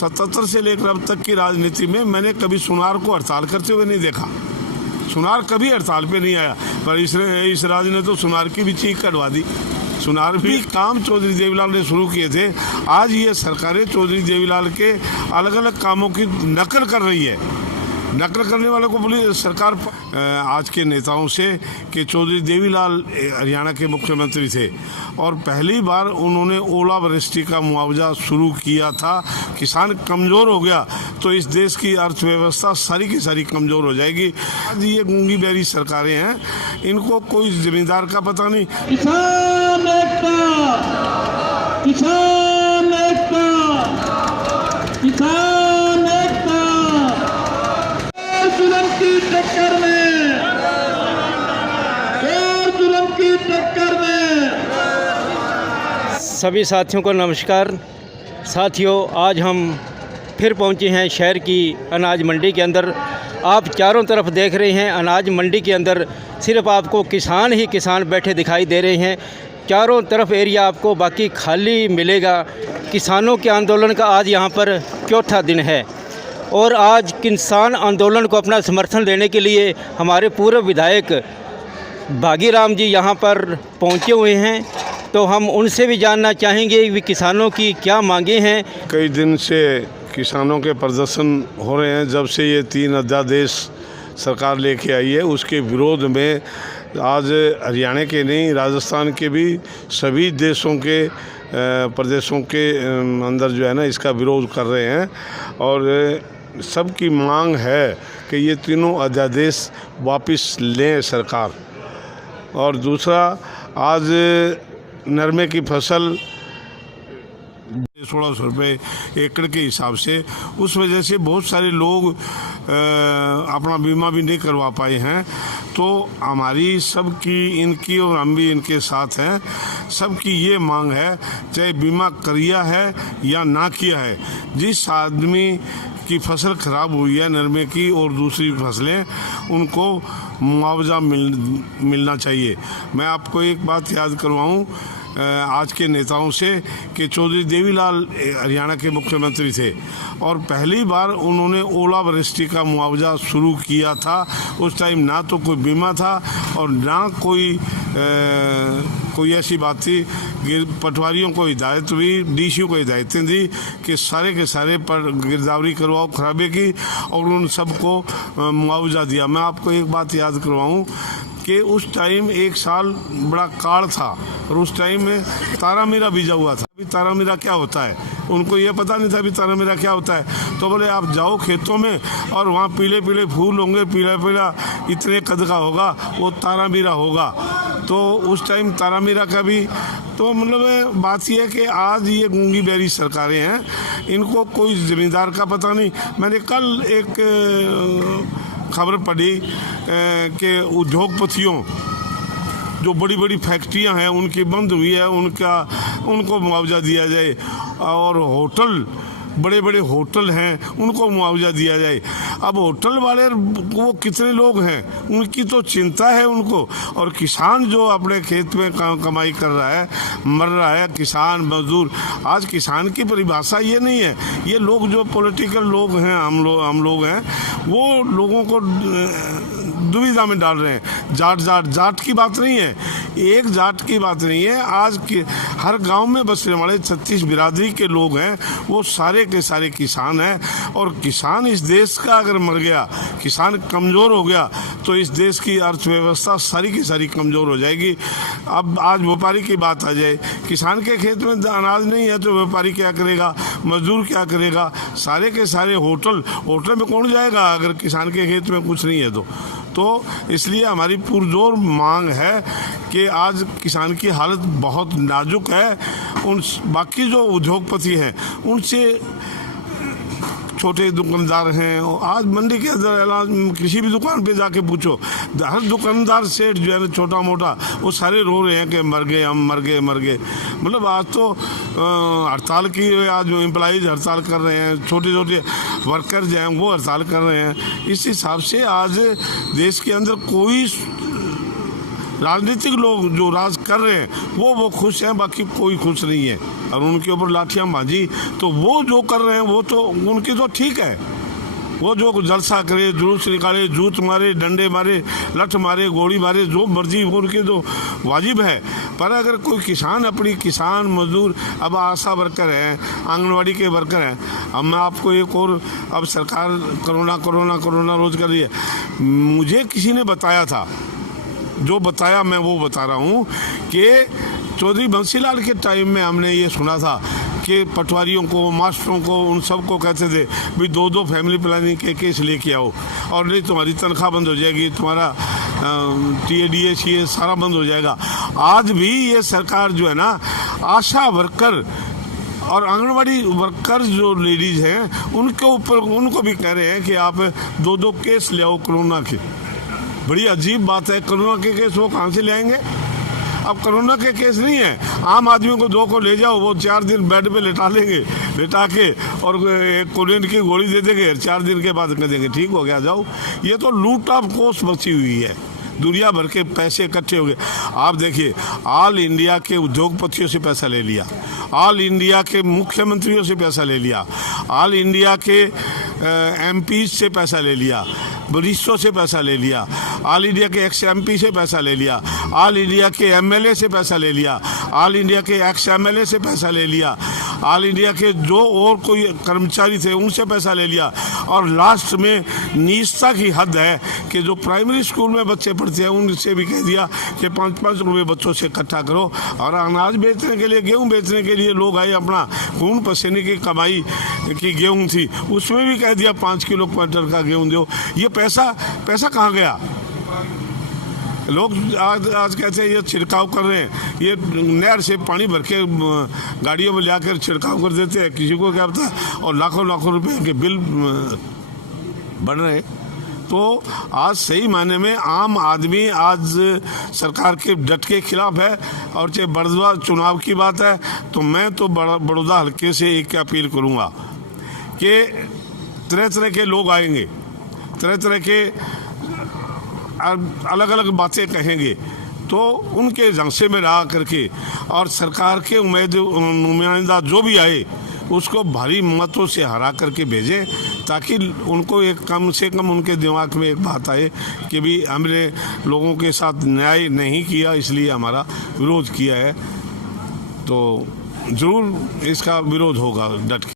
77 से लेकर अब तक की राजनीति में मैंने कभी सुनार को हड़ताल करते हुए नहीं देखा। सुनार कभी हड़ताल पे नहीं आया, पर इस राज ने तो सुनार की भी चीख कटवा दी। सुनार भी काम चौधरी देवीलाल ने शुरू किए थे। आज ये सरकारें चौधरी देवीलाल के अलग अलग कामों की नकल कर रही है। नकल करने वालों को पुलिस सरकार आज के नेताओं से कि चौधरी देवीलाल हरियाणा के मुख्यमंत्री थे और पहली बार उन्होंने ओलावृष्टि का मुआवजा शुरू किया था। किसान कमज़ोर हो गया तो इस देश की अर्थव्यवस्था सारी की सारी कमज़ोर हो जाएगी। आज ये गूंगी बैरी सरकारें हैं, इनको कोई जिम्मेदार का पता नहीं। किसान एकता, किसान एकता, किसान एकता, जुल्म की टक्कर में, जुल्म की टक्कर में। सभी साथियों को नमस्कार। साथियों, आज हम फिर पहुंचे हैं शहर की अनाज मंडी के अंदर। आप चारों तरफ देख रहे हैं, अनाज मंडी के अंदर सिर्फ आपको किसान ही किसान बैठे दिखाई दे रहे हैं। चारों तरफ एरिया आपको बाकी खाली मिलेगा। किसानों के आंदोलन का आज यहाँ पर चौथा दिन है और आज किसान आंदोलन को अपना समर्थन देने के लिए हमारे पूर्व विधायक भागीराम जी यहाँ पर पहुँचे हुए हैं, तो हम उनसे भी जानना चाहेंगे कि किसानों की क्या मांगे हैं। कई दिन से किसानों के प्रदर्शन हो रहे हैं। जब से ये 3 अध्यादेश सरकार लेके आई है, उसके विरोध में आज हरियाणा के नहीं, राजस्थान के भी सभी देशों के प्रदेशों के अंदर जो है ना, इसका विरोध कर रहे हैं और सबकी मांग है कि ये तीनों अध्यादेश वापस लें सरकार। और दूसरा, आज नरमे की फसल 1600 रुपये एकड़ के हिसाब से, उस वजह से बहुत सारे लोग अपना बीमा भी नहीं करवा पाए हैं। तो हमारी सबकी, इनकी और हम भी इनके साथ हैं, सबकी ये मांग है, चाहे बीमा किया है या ना किया है, जिस आदमी की फसल ख़राब हुई है नरमे की और दूसरी फसलें, उनको मुआवजा मिलना चाहिए। मैं आपको एक बात याद करवाऊं आज के नेताओं से कि चौधरी देवीलाल हरियाणा के मुख्यमंत्री थे और पहली बार उन्होंने ओलावृष्टि का मुआवजा शुरू किया था। उस टाइम ना तो कोई बीमा था और ना कोई ऐसी बात थी। पटवारियों को हिदायत हुई, डीसी को हिदायतें दी कि सारे के सारे पर गिरदावरी करवाओ खराबे की, और उन सबको मुआवजा दिया। मैं आपको एक बात याद करवाऊँ कि उस टाइम एक साल बड़ा काल था और उस टाइम में तारामीरा बीजा हुआ था। अभी तारामीरा क्या होता है उनको ये पता नहीं था अभी तारामीरा क्या होता है। तो बोले आप जाओ खेतों में और वहाँ पीले पीले फूल होंगे, पीला पीला इतने कद का होगा, वो तारामीरा होगा। तो उस टाइम तारामीरा का भी, तो मतलब बात यह है कि आज ये गूंगी बैरी सरकारें हैं, इनको कोई ज़मींदार का पता नहीं। मैंने कल एक खबर पढ़ी कि उद्योगपतियों, जो बड़ी बड़ी फैक्ट्रियां हैं उनकी बंद हुई है, उनको मुआवजा दिया जाए, और होटल, बड़े बड़े होटल हैं उनको मुआवजा दिया जाए। अब होटल वाले वो कितने लोग हैं, उनकी तो चिंता है उनको, और किसान जो अपने खेत में कमाई कर रहा है, मर रहा है, किसान मजदूर। आज किसान की परिभाषा ये नहीं है। ये लोग जो पॉलिटिकल लोग हैं, हम लोग हैं, वो लोगों को दुविधा में डाल रहे हैं। जाट की बात नहीं है, एक जाट की बात नहीं है। आज के हर गांव में बसने वाले 36 बिरादरी के लोग हैं, वो सारे के सारे किसान हैं। और किसान इस देश का अगर मर गया, किसान कमज़ोर हो गया, तो इस देश की अर्थव्यवस्था सारी की सारी कमज़ोर हो जाएगी। अब आज व्यापारी की बात आ जाए, किसान के खेत में अनाज नहीं है तो व्यापारी क्या करेगा, मजदूर क्या करेगा? सारे के सारे होटल में कौन जाएगा अगर किसान के खेत में कुछ नहीं है तो इसलिए हमारी पुरजोर मांग है कि आज किसान की हालत बहुत नाजुक है। उन बाकी जो उद्योगपति हैं, उनसे छोटे दुकानदार हैं, और आज मंडी के अंदर किसी भी दुकान पे जाके पूछो, हर दुकानदार सेठ जो है ना, छोटा मोटा, वो सारे रो रहे हैं कि मर गए, हम मर गए। मतलब आज तो हड़ताल की, आज जो एम्प्लॉइज हड़ताल कर रहे हैं, छोटे छोटे वर्कर जो हैं वो हड़ताल कर रहे हैं। इस हिसाब से आज देश के अंदर कोई राजनीतिक लोग जो राज कर रहे हैं वो खुश हैं, बाकी कोई खुश नहीं है। और उनके ऊपर लाठियां बाजी तो वो जो कर रहे हैं वो तो उनकी तो ठीक है, वो जो जलसा करे, जुलूस निकाले, जूत मारे, डंडे मारे, लठ मारे, गोली मारे, जो मर्जी उनके तो वाजिब है। पर अगर कोई किसान, अपनी किसान मजदूर, अब आशा वर्कर हैं, आंगनवाड़ी के वर्कर हैं, अब मैं आपको एक और, अब सरकार कोरोना रोज कर रही है। मुझे किसी ने बताया था, जो बताया मैं वो बता रहा हूँ कि चौधरी बंसीलाल के टाइम में हमने ये सुना था कि पटवारियों को, मास्टरों को, उन सबको कहते थे भाई 2-2 फैमिली प्लानिंग के केस लेके आओ और नहीं तुम्हारी तनख्वाह बंद हो जाएगी, तुम्हारा TADS ये सारा बंद हो जाएगा। आज भी ये सरकार जो है ना, आशा वर्कर और आंगनवाड़ी वर्कर जो लेडीज हैं उनके ऊपर, उनको भी कह रहे हैं कि आप 2-2 केस ले आओ कोरोना के। बड़ी अजीब बात है, कोरोना के केस वो कहाँ से ले आएंगे? अब कोरोना के केस नहीं है, आम आदमी को 2 को ले जाओ, वो 4 दिन बेड पे लेटा लेंगे, लेटा के और एक कोलिन की गोली दे देंगे, 4 दिन के बाद कह देंगे ठीक हो गया, जाओ। ये तो लूट ऑफ कोस्ट बची हुई है, दुनिया भर के पैसे इकट्ठे हो गए। आप देखिए, ऑल इंडिया के उद्योगपतियों से पैसा ले लिया, ऑल इंडिया के मुख्यमंत्रियों से पैसा ले लिया, ऑल इंडिया के MP से पैसा ले लिया, वरिष्ठों से पैसा ले लिया, ऑल इंडिया के ex-MP से पैसा ले लिया, ऑल इंडिया के MLA से पैसा ले लिया, ऑल इंडिया के ex-MLA से पैसा ले लिया, ऑल इंडिया के जो और कोई कर्मचारी थे उनसे पैसा ले लिया। और लास्ट में नीचता की हद है कि जो प्राइमरी स्कूल में बच्चे पढ़ते हैं उनसे भी कह दिया कि 5-5 रुपये बच्चों से इकट्ठा करो। और अनाज बेचने के लिए, गेहूँ बेचने के लिए लोग आए, अपना खून पसीने की कमाई की गेहूँ थी, उसमें भी कह दिया 5 किलो क्विंटल का गेहूँ दो। ये पैसा कहाँ गया? लोग आज कहते हैं ये छिड़काव कर रहे हैं, ये नहर से पानी भर के गाड़ियों में लाकर छिड़काव कर देते हैं, किसी को क्या पता, और लाखों रुपए के बिल बढ़ रहे। तो आज सही मायने में आम आदमी आज सरकार के डट के खिलाफ है। और चाहे बड़ौदा चुनाव की बात है तो मैं तो बड़ौदा हल्के से एक अपील करूँगा कि तरह के लोग आएंगे, तरह के अलग अलग बातें कहेंगे, तो उनके झंसे में रहा करके और सरकार के नुमाइंदा जो भी आए उसको भारी मतों से हरा करके भेजें, ताकि उनको एक कम से कम उनके दिमाग में एक बात आए कि भी हमने लोगों के साथ न्याय नहीं किया, इसलिए हमारा विरोध किया है। तो ज़रूर इसका विरोध होगा डट के।